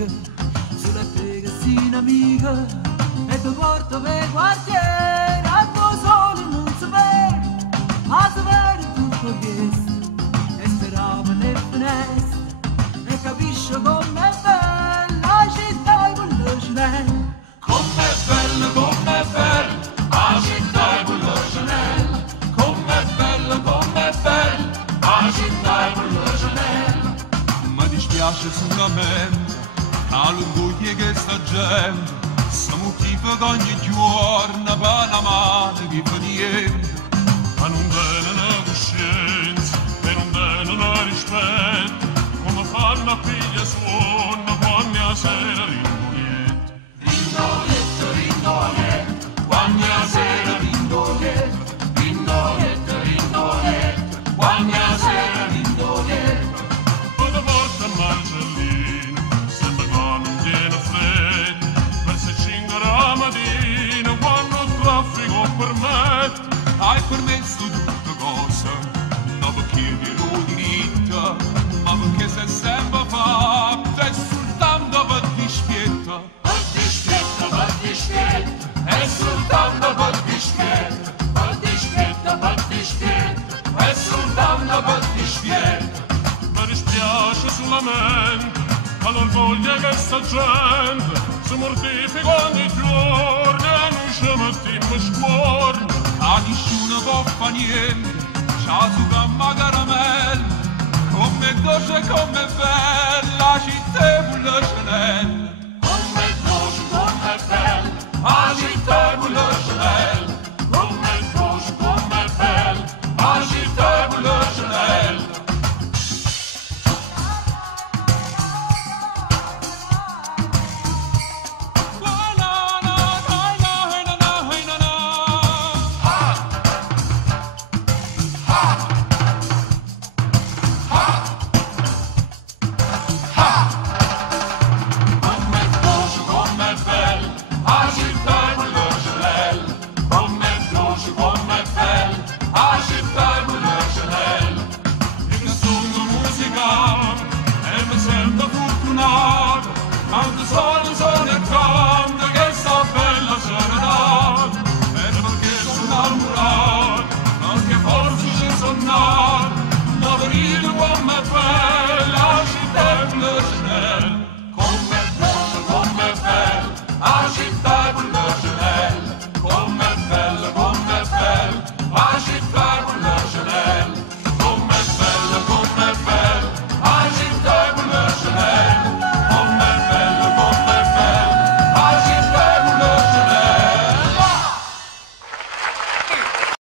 amiche, sulla te che sei un'amica, e ti porto per quartiere, a tuo sole non sapere, a sapere tutto questo, e speravo nel finestre, e capisci com'è bella la città con le Chanel. Com'è bella, la città con le Chanel. Com'è bella, la città con le Chanel. Mi dispiace solamente la lunghia che sta gente, siamo chi fa ogni giorno per la mano che fa niente. Ma non viene una coscienza, e non viene una rispetto, come fanno a piglia suono quando a sera rindoietto. Rindoietto, rindoietto, quando a sera rindoietto. Rindoietto, rindoietto, quando a sera rindoietto. Una volta a Marcellino, sembra quando non tiene freddo, verso 5 la mattina, quando il traffico permette, hai permesso tutte cose, non perché ero diritto, ma perché sei sempre fatta e soltanto per dispietto. Per dispietto, per dispietto, è soltanto per dispietto. Per dispietto, per dispietto, è soltanto per dispietto. Mi dispiace solamente all'orgoglio che sta gente si mortifica ogni giorno e noi ci mettiamo scuorno. A nessuno può fa niente, c'ha su gamma caramella, come dolce, come bella, la città con le Chanel. Com'è dolce, com'è bella, la città con le Chanel. Com'è dolce, com'è bella, la città con le Chanel. Quando sono e canto che sta bella serenata, ed è perché sono innamorato, perché forse ci sono nato, ma per il come bella la città con le Chanel. Com'è dolce, com'è bella, la città con le Chanel. Com'è bella, la città con le